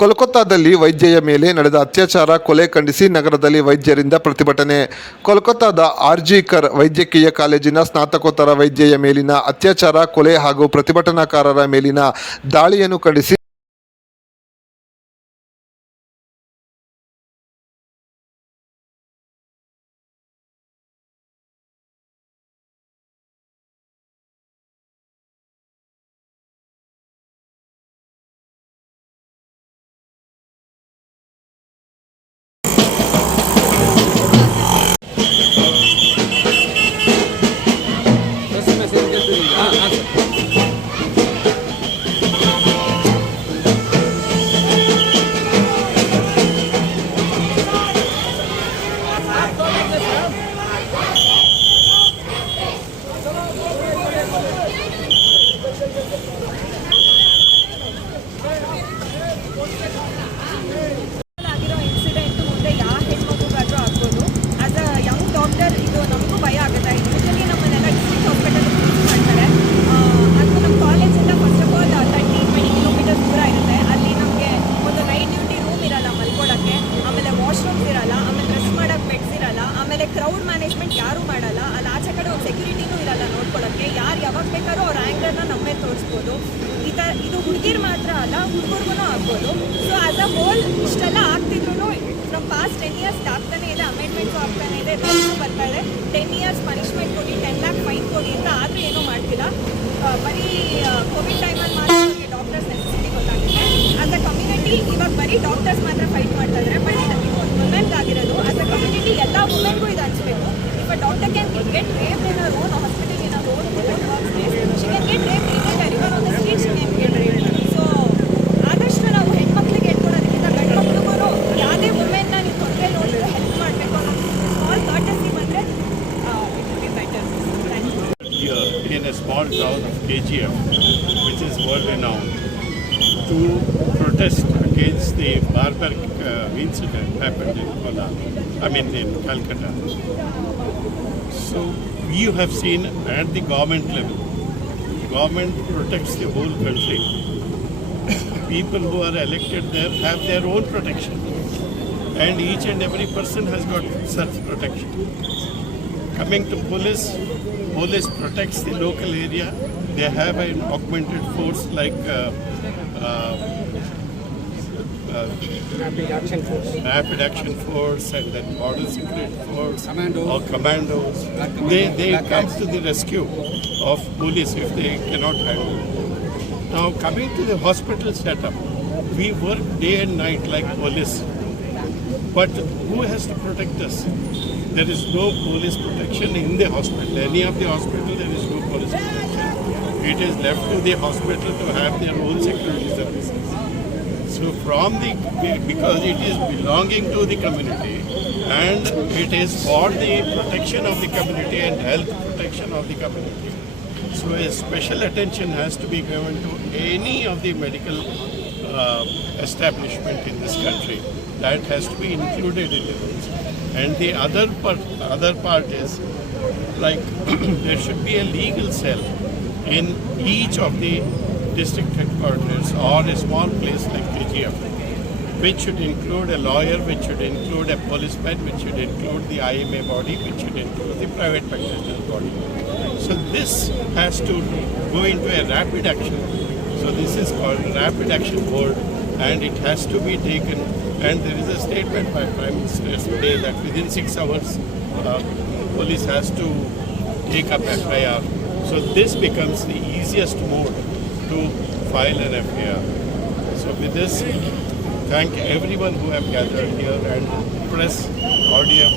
ಕೋಲ್ಕತ್ತಾದಲ್ಲಿ ವೈದ್ಯೆಯ ಮೇಲೆ ನಡೆದ ಅತ್ಯಾಚಾರ ಕೊಲೆ ಖಂಡಿಸಿ ನಗರದಲ್ಲಿ ವೈದ್ಯರಿಂದ ಪ್ರತಿಭಟನೆ. ಕೋಲ್ಕತ್ತಾದ ಆರ್ಜಿಕರ್ ವೈದ್ಯಕೀಯ ಕಾಲೇಜಿನ ಸ್ನಾತಕೋತ್ತರ ವೈದ್ಯೆಯ ಮೇಲಿನ ಅತ್ಯಾಚಾರ, ಕೊಲೆ ಹಾಗೂ ಪ್ರತಿಭಟನಾಕಾರರ ಮೇಲಿನ ದಾಳಿಯನ್ನು ಖಂಡಿಸಿ ಮ್ಯಾನೇಜ್ಮೆಂಟ್ ಯಾರೂ ಮಾಡಲ್ಲ. ಅಲ್ಲಿ ಆಚೆ ಕಡೆ ಒಂದು ಸೆಕ್ಯೂರಿಟಿನೂ ಇರಲ್ಲ ನೋಡ್ಕೊಳ್ಳೋಕ್ಕೆ ಯಾರು ಯಾವಾಗ ಬೇಕಾದ್ರೂ ಅವ್ರ ಆ್ಯಂಗರ್ನ ನಮ್ಮೇ ತೋರಿಸ್ಬೋದು. ಈ ಥರ ಇದು ಹುಡುಗಿರ್ ಮಾತ್ರ ಅಲ್ಲ ಹುಡುಗರ್ಗೂ ಆಗ್ಬೋದು. ಸೊ ಆಸ್ ಅ ಹೋಲ್ ಇಷ್ಟೆಲ್ಲ ಆಗ್ತಿದ್ರು ನಮ್ಮ ಪಾಸ್ಟ್ ಟೆನ್ ಇಯರ್ಸ್ ಆಗ್ತಾನೆ ಇದೆ ಅಮೆಂಡ್ಮೆಂಟ್ಸು ಆಗ್ತಾನೆ ಇದೆ. ರೂಲ್ಸು ಬರ್ತಾ ಇದೆ ಟೆನ್ ಇಯರ್ಸ್ ಪನಿಷ್ಮೆಂಟ್ ಕೊಡಿ ಟೆನ್ ಲ್ಯಾಕ್ ಫೈನ್ ಕೊಡಿ ಅಂತ ಆದರೂ ಏನೂ ಮಾಡ್ತಿಲ್ಲ. ಬರೀ ಕೋವಿಡ್ ಟೈಮಲ್ಲಿ ಮಾತ್ರ ಡಾಕ್ಟರ್ಸ್ ನೆಸೆಸಿಟಿ ಗೊತ್ತಾಗುತ್ತೆ. ಆಸ್ ಅ ಕಮ್ಯುನಿಟಿ ಇವಾಗ ಬರೀ ಡಾಕ್ಟರ್ಸ್ ಮಾತ್ರ ಫೈಟ್ ಮಾಡ್ತಾ ಇದ್ದಾರೆ If a doctor can get rape in our own hospital in our own she can get rape anywhere even on the street she can get rape so ಆದಷ್ಟು ನಾವು ಹೆಣ್ಮಕ್ಳಿಗೆ ಹೇಳ್ಕೊಡೋದಕ್ಕಿಂತ ಗಂಡು ಮಕ್ಳಿಗೂ ಯಾವುದೇ ವುಮೆನ್ನ ನೀವು ತೊಂದರೆ ನೋಡಿದ್ರೆ ಹೆಲ್ಪ್ ಮಾಡಬೇಕು ಅನ್ನೋ ಸ್ಮಾಲ್ ಕರ್ಟಸಿ ಬಂದರೆ it be better thank you here in a small town of KGF, which is world renowned, to protest against the barbaric uh, incident happened in Kolar, I mean in Calcutta. So we have seen at the government level, government protects the whole country. People who are elected there have their own protection, and each and every person has got such protection. Coming to police, police protects the local area. They have an augmented force like uh, uh, Uh, Rapid Action Force. Rapid Action Force and then Border Secret Force Commandos. or commandos. They, commando, they black come to the rescue of police if they cannot handle. Now coming to the hospital setup, we work day and night like police. But who has to protect us? There is no police protection in the hospital. Any of the hospital, there is no police protection. It is left to the hospital to have their own security services. From the because it is belonging to the community and it is for the protection of the community and health protection of the community. So a special attention has to be given to any of the medical uh, establishment in this country. That has to be included in rules. And the other part, other part is like there should be a legal cell in each of the district headquarters or a small place like KGF, which should include a lawyer, which should include a policeman, which should include the IMA body, which should include the private practitioner body. So this has to go into a rapid action. So this is called rapid action board and it has to be taken and there is a statement by Prime Minister yesterday that within six hours uh, police has to take up FIR. So this becomes the easiest mode to file an FIR. So with this, thank everyone who have gathered here and press, audio,